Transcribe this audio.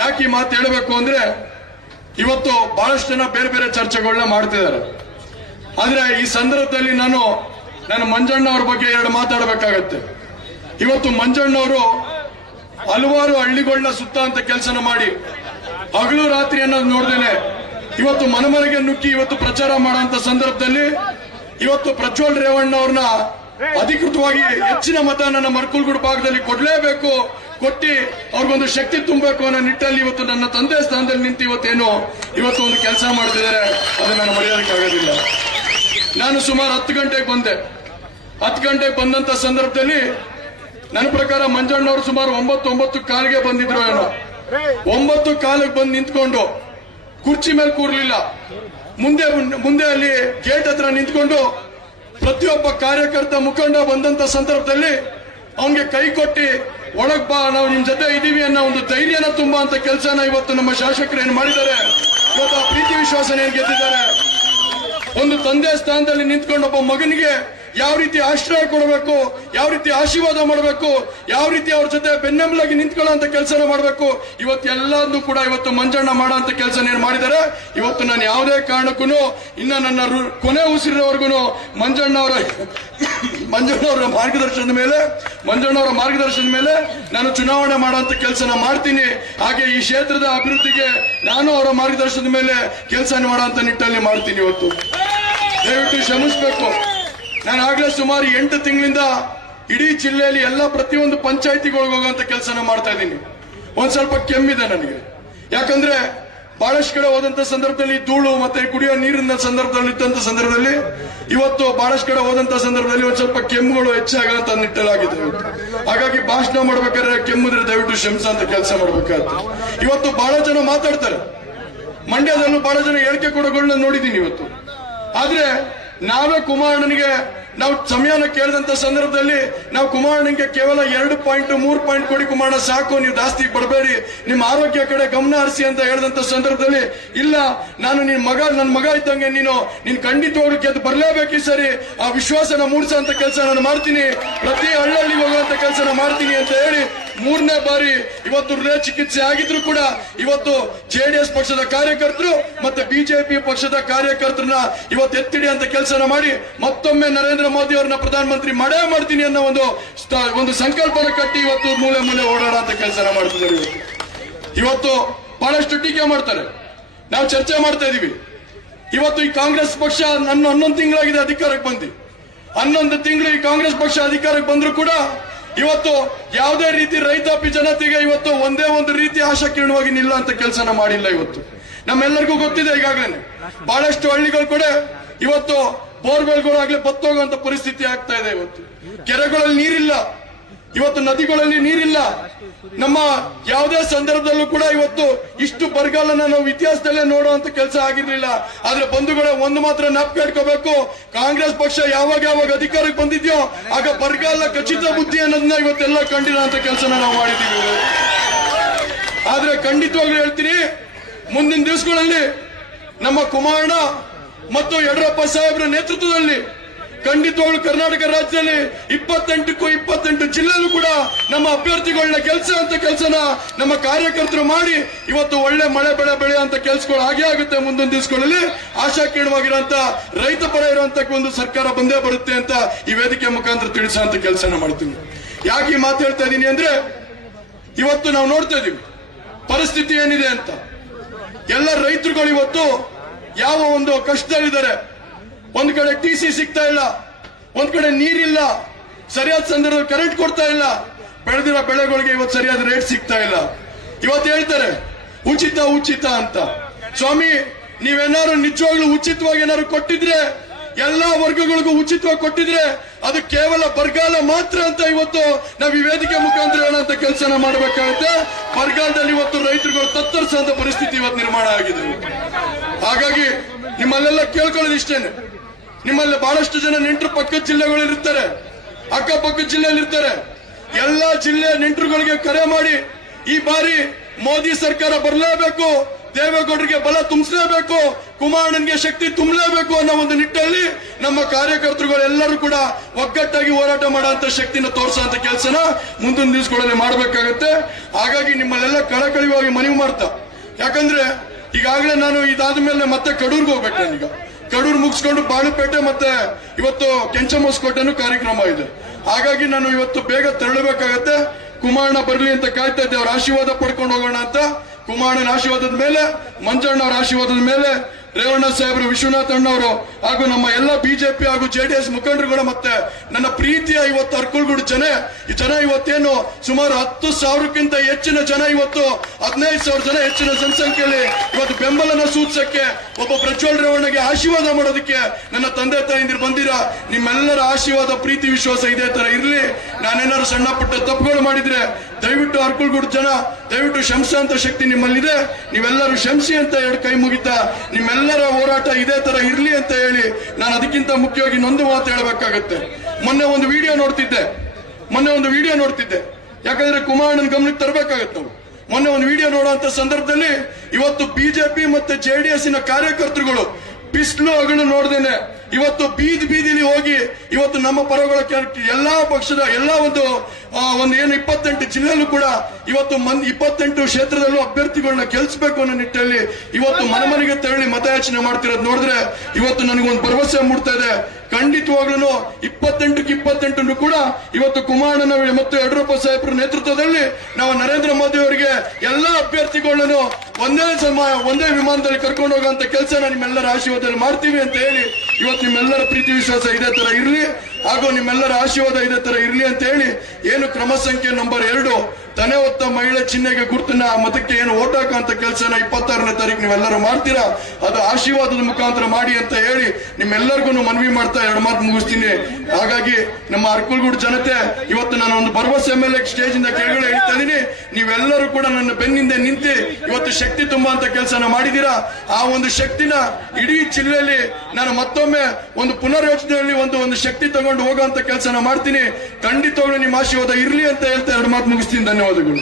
ಯಾಕೆ ಈ ಮಾತು ಹೇಳಬೇಕು ಅಂದ್ರೆ ಇವತ್ತು ಬಹಳಷ್ಟು ಜನ ಬೇರೆ ಬೇರೆ ಚರ್ಚೆಗಳನ್ನ ಮಾಡ್ತಿದ್ದಾರೆ. ಆದ್ರೆ ಈ ಸಂದರ್ಭದಲ್ಲಿ ನಾನು ಮಂಜಣ್ಣ ಅವ್ರ ಬಗ್ಗೆ ಎರಡು ಮಾತಾಡಬೇಕಾಗತ್ತೆ. ಇವತ್ತು ಮಂಜಣ್ಣವರು ಹಲವಾರು ಹಳ್ಳಿಗಳನ್ನ ಸುತ್ತ ಅಂತ ಕೆಲಸನ ಮಾಡಿ ಹಗಲು ರಾತ್ರಿ ಅನ್ನೋದು ನೋಡ್ದೇನೆ ಇವತ್ತು ಮನೆಗೆ ನುಗ್ಗಿ ಇವತ್ತು ಪ್ರಚಾರ ಮಾಡುವಂತ ಸಂದರ್ಭದಲ್ಲಿ ಇವತ್ತು ಪ್ರಜ್ವಲ್ ರೇವಣ್ಣ ಅವ್ರನ್ನ ಅಧಿಕೃತವಾಗಿ ಹೆಚ್ಚಿನ ಮತ ನನ್ನ ಮರ್ಕುಲ್ಗೂಡು ಭಾಗದಲ್ಲಿ ಕೊಡ್ಲೇಬೇಕು, ಕೊಟ್ಟಿ ಅವ್ರಿಗೊಂದು ಶಕ್ತಿ ತುಂಬಬೇಕು ಅನ್ನೋ ನಿಟ್ಟಲ್ಲಿ ಇವತ್ತು ನನ್ನ ತಂದೆ ಸ್ಥಾನದಲ್ಲಿ ನಿಂತು ಇವತ್ತು ಒಂದು ಕೆಲಸ ಮಾಡ್ತಿದ್ದಾರೆ. ಅದು ನಾನು ಮರೆಯೋದಕ್ಕಾಗೋದಿಲ್ಲ. ನಾನು ಸುಮಾರು 10 ಗಂಟೆಗೆ ಬಂದೆ. 10 ಗಂಟೆಗೆ ಬಂದಂತ ಸಂದರ್ಭದಲ್ಲಿ ನನ್ನ ಪ್ರಕಾರ ಮಂಜಣ್ಣವರು ಸುಮಾರು 9 ಕಾಲಿಗೆ ಬಂದಿದ್ರು ಏನೋ. 9 ಕಾಲಿಗೆ ಬಂದು ನಿಂತ್ಕೊಂಡು ಕುರ್ಚಿ ಮೇಲೆ ಕೂರ್ಲಿಲ್ಲ, ಮುಂದೆ ಅಲ್ಲಿ ಗೇಟ್ ಹತ್ರ ನಿಂತ್ಕೊಂಡು ಪ್ರತಿಯೊಬ್ಬ ಕಾರ್ಯಕರ್ತ ಮುಖಂಡ ಬಂದಂತ ಸಂದರ್ಭದಲ್ಲಿ ಅವನಿಗೆ ಕೈ ಕೊಟ್ಟಿ ಒಳಗ್ ಬಾ, ನಾವು ನಿಮ್ ಜೊತೆ ಇದೀವಿ ಅನ್ನೋ ಒಂದು ಧೈರ್ಯನ ತುಂಬಾ ಅಂತ ಕೆಲಸನ ಇವತ್ತು ನಮ್ಮ ಶಾಸಕರು ಏನ್ ಮಾಡಿದ್ದಾರೆ. ಇವತ್ತು ಆ ಪ್ರೀತಿ ವಿಶ್ವಾಸನ ಏನ್ ಗೆದ್ದಿದ್ದಾರೆ. ಒಂದು ತಂದೆ ಸ್ಥಾನದಲ್ಲಿ ನಿಂತ್ಕೊಂಡು ಒಬ್ಬ ಮಗನಿಗೆ ಯಾವ ರೀತಿ ಆಶ್ರಯ ಕೊಡಬೇಕು, ಯಾವ ರೀತಿ ಆಶೀರ್ವಾದ ಮಾಡಬೇಕು, ಯಾವ ರೀತಿ ಅವ್ರ ಜೊತೆ ಬೆನ್ನೆಂಬಲಾಗಿ ನಿಂತ್ಕೊಳ್ಳೋ ಕೆಲಸನ ಮಾಡಬೇಕು, ಇವತ್ತೆಲ್ಲದೂ ಕೂಡ ಇವತ್ತು ಮಂಜಣ್ಣ ಮಾಡೋ ಕೆಲಸ ಏನ್ ಮಾಡಿದ್ದಾರೆ. ಇವತ್ತು ನಾನು ಯಾವುದೇ ಕಾರಣಕ್ಕೂ ಇನ್ನ ನನ್ನ ಕೊನೆ ಉಸಿರಿನವರೆಗೂ ಮಂಜಣ್ಣವರ ಮಾರ್ಗದರ್ಶನದ ಮೇಲೆ ನಾನು ಚುನಾವಣೆ ಮಾಡುವಂತ ಕೆಲಸನ ಮಾಡ್ತೀನಿ. ಹಾಗೆ ಈ ಕ್ಷೇತ್ರದ ಅಭಿವೃದ್ಧಿಗೆ ನಾನು ಅವರ ಮಾರ್ಗದರ್ಶನದ ಮೇಲೆ ಕೆಲಸ ಮಾಡುವಂತ ನಿಟ್ಟಲ್ಲಿ ಮಾಡ್ತೀನಿ. ಇವತ್ತು ದಯವಿಟ್ಟು ಕ್ಷಮಿಸಬೇಕು. ನಾನು ಆಗ್ಲೇ ಸುಮಾರು 8 ತಿಂಗಳಿಂದ ಇಡೀ ಜಿಲ್ಲೆಯಲ್ಲಿ ಎಲ್ಲ ಪ್ರತಿಯೊಂದು ಪಂಚಾಯತಿಗಳಿಗೆ ಹೋಗುವಂತ ಕೆಲಸನ ಮಾಡ್ತಾ ಇದ್ದೀನಿ. ಒಂದ್ ಸ್ವಲ್ಪ ಕೆಮ್ಮಿದೆ ನನಗೆ, ಯಾಕಂದ್ರೆ ಬಹಳಷ್ಟು ಕಡೆ ಹೋದಂತ ಸಂದರ್ಭದಲ್ಲಿ ಧೂಳು ಮತ್ತೆ ಕುಡಿಯೋ ನೀರಿನ ಸಂದರ್ಭದಲ್ಲಿ ಇದ್ದಂತ ಸಂದರ್ಭದಲ್ಲಿ ಇವತ್ತು ಬಹಳಷ್ಟು ಕಡೆ ಹೋದಂತ ಸಂದರ್ಭದಲ್ಲಿ ಒಂದ್ ಸ್ವಲ್ಪ ಕೆಮ್ಮುಗಳು ಹೆಚ್ಚಾಗಂತ ನಿಟ್ಟಲಾಗಿದೆ. ಹಾಗಾಗಿ ಭಾಷಣ ಮಾಡ್ಬೇಕಾದ್ರೆ ಕೆಮ್ಮಿದ್ರೆ ದಯವಿಟ್ಟು ಕ್ಷಮಿಸಂತ ಕೆಲಸ ಮಾಡ್ಬೇಕಾಗುತ್ತೆ. ಇವತ್ತು ಬಹಳ ಜನ ಮಾತಾಡ್ತಾರೆ, ಮಂಡ್ಯದಲ್ಲೂ ಬಹಳ ಜನ ಹೇಳಿಕೆ ಕೊಡೋಗಳನ್ನ ನೋಡಿದೀನಿ ಇವತ್ತು. ಆದ್ರೆ ನಾವೇ ಕುಮಾರಣ್ಣನಿಗೆ ನಾವು ಸಮಯನ ಕೇಳಿದಂತ ಸಂದರ್ಭದಲ್ಲಿ ನಾವು ಕುಮಾರಣ್ಣನಿಗೆ ಕೇವಲ 2 ಪಾಯಿಂಟ್ 3 ಪಾಯಿಂಟ್ ಕೊಡಿ ಕುಮಾರಣ್ಣ ಸಾಕು, ನೀವು ಜಾಸ್ತಿ ಬಡಬೇಡಿ, ನಿಮ್ಮ ಆರೋಗ್ಯ ಕಡೆ ಗಮನ ಹರಿಸಿ ಅಂತ ಹೇಳಿದಂತ ಸಂದರ್ಭದಲ್ಲಿ ಇಲ್ಲ, ನಾನು ನನ್ನ ಮಗ ಇದ್ದಂಗೆ ನೀನು ಖಂಡಿತವಾಗ್ಲೂ ಗೆದ್ದು ಬರಲೇಬೇಕು, ಈ ಸರಿ ಆ ವಿಶ್ವಾಸನ ಮೂಡಿಸೋಂತ ಕೆಲಸ ನಾನು ಮಾಡ್ತೀನಿ, ಪ್ರತಿ ಹಳ್ಳಿಗೆ ಹೋಗುವಂತ ಕೆಲಸನ ಮಾಡ್ತೀನಿ ಅಂತ ಹೇಳಿ 3ನೇ ಬಾರಿ ಇವತ್ತು ಹೃದಯ ಚಿಕಿತ್ಸೆ ಆಗಿದ್ರು ಕೂಡ ಇವತ್ತು JDS ಪಕ್ಷದ ಕಾರ್ಯಕರ್ತರು ಮತ್ತೆ ಬಿಜೆಪಿ ಪಕ್ಷದ ಕಾರ್ಯಕರ್ತರನ್ನ ಇವತ್ತು ಎತ್ತಿಡಿ ಅಂತ ಕೆಲಸನ ಮಾಡಿ ಮತ್ತೊಮ್ಮೆ ನರೇಂದ್ರ ಮೋದಿ ಅವರನ್ನ ಪ್ರಧಾನಮಂತ್ರಿ ಮಾಡೇ ಮಾಡ್ತೀನಿ ಅನ್ನೋ ಒಂದು ಸಂಕಲ್ಪನ ಕಟ್ಟಿ ಇವತ್ತು ಮೂಲೆ ಓಡಾಡೋ ಅಂತ ಕೆಲಸನ ಮಾಡ್ತಿದ್ದಾರೆ. ಇವತ್ತು ಬಹಳಷ್ಟು ಟೀಕೆ ಮಾಡ್ತಾರೆ, ನಾವು ಚರ್ಚೆ ಮಾಡ್ತಾ ಇದೀವಿ. ಇವತ್ತು ಈ ಕಾಂಗ್ರೆಸ್ ಪಕ್ಷ 11 ತಿಂಗಳಾಗಿದೆ ಅಧಿಕಾರಕ್ಕೆ ಬಂದು, 11 ತಿಂಗಳು ಈ ಕಾಂಗ್ರೆಸ್ ಪಕ್ಷ ಅಧಿಕಾರಕ್ಕೆ ಬಂದ್ರು ಕೂಡ ಇವತ್ತು ಯಾವುದೇ ರೀತಿ ರೈತಾಪಿ ಜನತೆಗೆ ಇವತ್ತು ಒಂದೇ ಒಂದು ರೀತಿ ಆಶಾಕಿರಣವಾಗಿ ನಿಲ್ಲ ಅಂತ ಕೆಲಸನ ಮಾಡಿಲ್ಲ. ಇವತ್ತು ನಮ್ಮೆಲ್ಲರಿಗೂ ಗೊತ್ತಿದೆ, ಈಗಾಗಲೇ ಬಹಳಷ್ಟು ಹಳ್ಳಿಗಳು ಕೂಡ ಇವತ್ತು ಬೋರ್ವೆಲ್ಗಳಾಗ್ಲೇ ಬತ್ತೋಗುವಂತ ಪರಿಸ್ಥಿತಿ ಆಗ್ತಾ ಇದೆ. ಇವತ್ತು ಕೆರೆಗಳಲ್ಲಿ ನೀರಿಲ್ಲ, ಇವತ್ತು ನದಿಗಳಲ್ಲಿ ನೀರಿಲ್ಲ. ನಮ್ಮ ಯಾವುದೇ ಸಂದರ್ಭದಲ್ಲೂ ಕೂಡ ಇವತ್ತು ಇಷ್ಟು ಬರಗಾಲನ ನಾವು ಇತಿಹಾಸದಲ್ಲೇ ನೋಡುವಂತ ಕೆಲಸ ಆಗಿರ್ಲಿಲ್ಲ. ಆದ್ರೆ ಬಂಧುಗಳೇ, ಒಂದು ಮಾತ್ರ ಜ್ಞಾಪಕ ಇಟ್ಕೋಬೇಕು, ಕಾಂಗ್ರೆಸ್ ಪಕ್ಷ ಯಾವಾಗ ಅಧಿಕಾರಕ್ಕೆ ಬಂದಿದ್ಯೋ ಆಗ ಬರಗಾಲ ಖಚಿತ ಬುದ್ಧಿ ಅನ್ನೋದನ್ನ ಇವತ್ತೆಲ್ಲ ಕಂಡಿರೋ ಅಂತ ಕೆಲಸನ ನಾವು ಮಾಡಿದ್ದೀವಿ. ಆದ್ರೆ ಖಂಡಿತವಾಗ್ಲೂ ಹೇಳ್ತೀನಿ, ಮುಂದಿನ ದಿವಸಗಳಲ್ಲಿ ನಮ್ಮ ಕುಮಾರಣ್ಣ ಮತ್ತು ಯಡಿಯೂರಪ್ಪ ಸಾಹೇಬ್ರ ನೇತೃತ್ವದಲ್ಲಿ ಖಂಡಿತವಾಗ್ಲೂ ಕರ್ನಾಟಕ ರಾಜ್ಯದಲ್ಲಿ 28ಕ್ಕೂ 28 ಜಿಲ್ಲೆಯಲ್ಲೂ ಕೂಡ ನಮ್ಮ ಅಭ್ಯರ್ಥಿಗಳನ್ನ ಕೆಲಸನ ನಮ್ಮ ಕಾರ್ಯಕರ್ತರು ಮಾಡಿ ಇವತ್ತು ಒಳ್ಳೆ ಮಳೆ ಬೆಳೆ ಅಂತ ಕೆಲಸಗಳು ಹಾಗೆ ಆಗುತ್ತೆ. ಮುಂದಿನ ದಿವಸಗಳಲ್ಲಿ ಆಶಾಕಿರಣವಾಗಿರುವಂತ ರೈತ ಪರ ಇರುವಂತ ಒಂದು ಸರ್ಕಾರ ಬಂದೇ ಬರುತ್ತೆ ಅಂತ ಈ ವೇದಿಕೆ ಮುಖಾಂತರ ತಿಳಿಸುವಂತ ಕೆಲಸನ ಮಾಡ್ತೀನಿ. ಯಾಕೆ ಈ ಮಾತು ಹೇಳ್ತಾ ಇದೀನಿ ಅಂದ್ರೆ ಇವತ್ತು ನಾವು ನೋಡ್ತಾ ಇದೀವಿ ಪರಿಸ್ಥಿತಿ ಏನಿದೆ ಅಂತ. ಎಲ್ಲ ರೈತರುಗಳು ಇವತ್ತು ಯಾವ ಒಂದು ಕಷ್ಟದಲ್ಲಿದ್ದಾರೆ. ಒಂದ್ ಕಡೆ TC ಸಿಗ್ತಾ ಇಲ್ಲ, ಒಂದ್ ಕಡೆ ನೀರಿಲ್ಲ, ಸರಿಯಾದ ಸಂದರ್ಭದಲ್ಲಿ ಕರೆಂಟ್ ಕೊಡ್ತಾ ಇಲ್ಲ, ಬೆಳೆದಿರೋ ಬೆಳೆಗಳಿಗೆ ಇವತ್ತು ಸರಿಯಾದ ರೇಟ್ ಸಿಗ್ತಾ ಇಲ್ಲ. ಇವತ್ತು ಹೇಳ್ತಾರೆ ಉಚಿತ ಅಂತ. ಸ್ವಾಮಿ, ನೀವೇನಾದ್ರು ನಿಜವಾಗ್ಲೂ ಉಚಿತವಾಗಿ ಏನಾದ್ರು ಕೊಟ್ಟಿದ್ರೆ, ಎಲ್ಲಾ ವರ್ಗಗಳಿಗೂ ಉಚಿತವಾಗಿ ಕೊಟ್ಟಿದ್ರೆ ಅದು ಕೇವಲ ಬರಗಾಲ ಮಾತ್ರ ಅಂತ ಇವತ್ತು ನಾವು ಈ ವೇದಿಕೆ ಮುಖಾಂತರ ಹೇಳೋಂತ ಕೆಲಸನ ಮಾಡಬೇಕಾಗುತ್ತೆ. ಬರಗಾಲದಲ್ಲಿ ಇವತ್ತು ರೈತರುಗಳು ತತ್ತರಿಸುವಂತ ಪರಿಸ್ಥಿತಿ ಇವತ್ತು ನಿರ್ಮಾಣ ಆಗಿದೆ. ಹಾಗಾಗಿ ನಿಮ್ಮಲ್ಲೆಲ್ಲ ಕೇಳ್ಕೊಳ್ಳೋದು ಇಷ್ಟೇನೆ, ನಿಮ್ಮಲ್ಲಿ ಬಹಳಷ್ಟು ಜನ ನೆಂಟರು ಪಕ್ಕದ ಜಿಲ್ಲೆಗಳಿರ್ತಾರೆ, ಅಕ್ಕಪಕ್ಕದ ಜಿಲ್ಲೆಯಲ್ಲಿರ್ತಾರೆ. ಎಲ್ಲಾ ಜಿಲ್ಲೆಯ ನೆಂಟರುಗಳಿಗೆ ಕರೆ ಮಾಡಿ ಈ ಬಾರಿ ಮೋದಿ ಸರ್ಕಾರ ಬರಲೇಬೇಕು, ದೇವೇಗೌಡರಿಗೆ ಬಲ ತುಂಬಿಸಲೇಬೇಕು, ಕುಮಾರಣ್ಣನಿಗೆ ಶಕ್ತಿ ತುಂಬಲೇಬೇಕು ಅನ್ನೋ ಒಂದು ನಿಟ್ಟಲ್ಲಿ ನಮ್ಮ ಕಾರ್ಯಕರ್ತರುಗಳೆಲ್ಲರೂ ಕೂಡ ಒಗ್ಗಟ್ಟಾಗಿ ಹೋರಾಟ ಮಾಡುವಂತ ಶಕ್ತಿನ ತೋರಿಸುವಂತ ಕೆಲಸನ ಮುಂದಿನ ದಿವಸಗಳಲ್ಲಿ ಮಾಡಬೇಕಾಗತ್ತೆ. ಹಾಗಾಗಿ ನಿಮ್ಮಲ್ಲೆಲ್ಲ ಕಳಕಳಿವಾಗಿ ಮನವಿ ಮಾಡ್ತಾ, ಯಾಕಂದ್ರೆ ಈಗಾಗಲೇ ನಾನು ಇದಾದ ಮೇಲೆ ಮತ್ತೆ ಕಡೂರ್ಗೆ ಹೋಗ್ಬೇಕು. ನಾನೀಗ ಕಡೂರು ಮುಗಿಸ್ಕೊಂಡು ಬಾಳುಪೇಟೆ ಮತ್ತೆ ಇವತ್ತು ಕೆಂಚಮೋಸ್ಕೋಟೆನೂ ಕಾರ್ಯಕ್ರಮ ಇದೆ. ಹಾಗಾಗಿ ನಾನು ಇವತ್ತು ಬೇಗ ತೆರಳಬೇಕಾಗತ್ತೆ. ಕುಮಾರಣ್ಣ ಬರಲಿ ಅಂತ ಕಾಯ್ತಾ ಇದ್ದೆ, ಅವ್ರ ಆಶೀರ್ವಾದ ಪಡ್ಕೊಂಡು ಹೋಗೋಣ ಅಂತ. ಕುಮಾರಣ್ಣನ ಆಶೀರ್ವಾದದ ಮೇಲೆ, ಮಂಜಣ್ಣ ಅವರ ಆಶೀರ್ವಾದದ ಮೇಲೆ, ರೇವಣ್ಣ ಸಾಹೇಬರು, ವಿಶ್ವನಾಥ್ ಅಣ್ಣವರು ಹಾಗೂ ನಮ್ಮ ಎಲ್ಲ ಬಿಜೆಪಿ ಹಾಗೂ ಜೆಡಿಎಸ್ ಮುಖಂಡರುಗಳು ಮತ್ತೆ ನನ್ನ ಪ್ರೀತಿಯ ಇವತ್ತು ಅರ್ಕಲ್ಗೂಡು ಈ ಜನ ಇವತ್ತೇನು ಸುಮಾರು 10,000ಕ್ಕಿಂತ ಹೆಚ್ಚಿನ ಜನ, ಇವತ್ತು 15,000 ಜನ ಹೆಚ್ಚಿನ ಜನಸಂಖ್ಯೆಯಲ್ಲಿ ಇವತ್ತು ಬೆಂಬಲನ ಸೂಚಿಸಕ್ಕೆ, ಒಬ್ಬ ಪ್ರಜ್ವಲ್ ರೇವಣ್ಣಗೆ ಆಶೀರ್ವಾದ ಮಾಡೋದಕ್ಕೆ ನನ್ನ ತಂದೆ ತಾಯಿಂದಿರು ಬಂದಿರ. ನಿಮ್ಮೆಲ್ಲರ ಆಶೀರ್ವಾದ, ಪ್ರೀತಿ, ವಿಶ್ವಾಸ ಇದೇ ತರ ಇರಲಿ. ನಾನೇನಾದ್ರು ಸಣ್ಣ ಪುಟ್ಟ ತಪ್ಪುಗಳು ಮಾಡಿದ್ರೆ ದಯವಿಟ್ಟು ಅರ್ಕಲ್ಗೂಡು ಜನ ದಯವಿಟ್ಟು ಕ್ಷಮಿಸುವಂತ ಶಕ್ತಿ ನಿಮ್ಮಲ್ಲಿದೆ. ನೀವೆಲ್ಲರೂ ಕ್ಷಮಿಸಿ ಅಂತ ಹೇಳಿ ಕೈ ಮುಗಿತಾ, ನಿಮ್ಮೆಲ್ಲರ ಹೋರಾಟ ಇದೇ ತರ ಇರ್ಲಿ ಅಂತ ಹೇಳಿ ನಾನು ಅದಕ್ಕಿಂತ ಮುಖ್ಯವಾಗಿ ನೊಂದು ಮಾತು ಹೇಳಬೇಕಾಗತ್ತೆ. ಮೊನ್ನೆ ಒಂದು ವಿಡಿಯೋ ನೋಡ್ತಿದ್ದೆ, ಯಾಕಂದ್ರೆ ಕುಮಾರಣ್ಣನ ಗಮನಕ್ಕೆ ತರಬೇಕಾಗತ್ತೆ. ನಾವು ಮೊನ್ನೆ ಒಂದು ವಿಡಿಯೋ ನೋಡುವಂತ ಸಂದರ್ಭದಲ್ಲಿ ಇವತ್ತು ಬಿಜೆಪಿ ಮತ್ತೆ ಜೆಡಿಎಸ್ನ ಕಾರ್ಯಕರ್ತರುಗಳು ಬಿಸಿಲು ಹಗಲು ನೋಡ್ದೇನೆ ಇವತ್ತು ಬೀದಿಲಿ ಹೋಗಿ ಇವತ್ತು ನಮ್ಮ ಪರಗಳ ಎಲ್ಲಾ ಪಕ್ಷದ ಎಲ್ಲಾ ಒಂದು ಏನು 28 ಜಿಲ್ಲೆಯಲ್ಲೂ ಕೂಡ ಇವತ್ತು 28 ಕ್ಷೇತ್ರದಲ್ಲೂ ಅಭ್ಯರ್ಥಿಗಳನ್ನ ಗೆಲ್ಲಿಸಬೇಕು ಅನ್ನೋ ನಿಟ್ಟಲ್ಲಿ ಇವತ್ತು ಮನೆಗೆ ತೆರಳಿ ಮತಯಾಚನೆ ಮಾಡ್ತಿರೋದು ನೋಡಿದ್ರೆ ಇವತ್ತು ನನಗೊಂದು ಭರವಸೆ ಮೂಡ್ತಾ ಇದೆ. ಖಂಡಿತವಾಗ್ಲೂ 28ಕ್ಕೆ 28 ಕೂಡ ಇವತ್ತು ಕುಮಾರಣ್ಣ ಮತ್ತು ಯಡಿಯೂರಪ್ಪ ಸಾಹೇಬ್ರ ನೇತೃತ್ವದಲ್ಲಿ ನಾವು ನರೇಂದ್ರ ಮೋದಿ ಅವರಿಗೆ ಎಲ್ಲಾ ಅಭ್ಯರ್ಥಿಗಳನ್ನು ಒಂದೇ ವಿಮಾನದಲ್ಲಿ ಕರ್ಕೊಂಡು ಹೋಗುವಂತ ಕೆಲಸ ನಿಮ್ಮೆಲ್ಲರ ಆಶೀರ್ವಾದದಲ್ಲಿ ಮಾಡ್ತೀವಿ ಅಂತ ಹೇಳಿ ಇವತ್ತು ನಿಮ್ಮೆಲ್ಲರ ಪ್ರೀತಿ ವಿಶ್ವಾಸ ಇದೇ ತರ ಇರಲಿ ಹಾಗೂ ನಿಮ್ಮೆಲ್ಲರ ಆಶೀರ್ವಾದ ಇದೇ ತರ ಇರಲಿ ಅಂತ ಹೇಳಿ ಏನು ಕ್ರಮ ಸಂಖ್ಯೆ ನಂಬರ್ 2 ತನೆ ಹೊತ್ತ ಮಹಿಳೆ ಚಿಹ್ನೆಗೆ ಗುರುತನ್ನ ಮತಕ್ಕೆ ಏನು ಓಟ್ ಹಾಕುವಂತ ಕೆಲಸನ 26ನೇ ತಾರೀಕು ನೀವೆಲ್ಲರೂ ಮಾಡ್ತೀರಾ, ಅದು ಆಶೀರ್ವಾದದ ಮುಖಾಂತರ ಮಾಡಿ ಅಂತ ಹೇಳಿ ನಿಮ್ಮೆಲ್ಲರಿಗೂ ಮನವಿ ಮಾಡ್ತಾ 2 ಮಾತು ಮುಗಿಸ್ತೀನಿ. ಹಾಗಾಗಿ ನಮ್ಮ ಅರ್ಕಲ್ಗೂಡು ಜನತೆ ಇವತ್ತು ನಾನು ಒಂದು ಭರವಸೆ ಮೇಲೆ ಸ್ಟೇಜ್ ಇಂದ ಕೆಳಗಡೆ ಹೇಳ್ತಾ ಇದೀನಿ. ನೀವೆಲ್ಲರೂ ಕೂಡ ನನ್ನ ಬೆನ್ನಿಂದ ನಿಂತು ಇವತ್ತು ಶಕ್ತಿ ತುಂಬುವಂತ ಕೆಲಸನ ಮಾಡಿದೀರಾ. ಆ ಒಂದು ಶಕ್ತಿನ ಇಡೀ ಜಿಲ್ಲೆಯಲ್ಲಿ ನಾನು ಮತ್ತೊಮ್ಮೆ ಒಂದು ಪುನರ್ಯೋಚನೆಯಲ್ಲಿ ಒಂದು ಶಕ್ತಿ ತಗೊಂಡು ಹೋಗುವಂತ ಕೆಲಸನ ಮಾಡ್ತೀನಿ. ಖಂಡಿತವಾಗ್ಲೂ ನಿಮ್ಮ ಆಶೀರ್ವಾದ ಇರ್ಲಿ ಅಂತ ಹೇಳ್ತಾ 2 ಮಾತು ಮುಗಿಸ್ತೀನಿ. ಧನ್ಯವಾದಗಳು.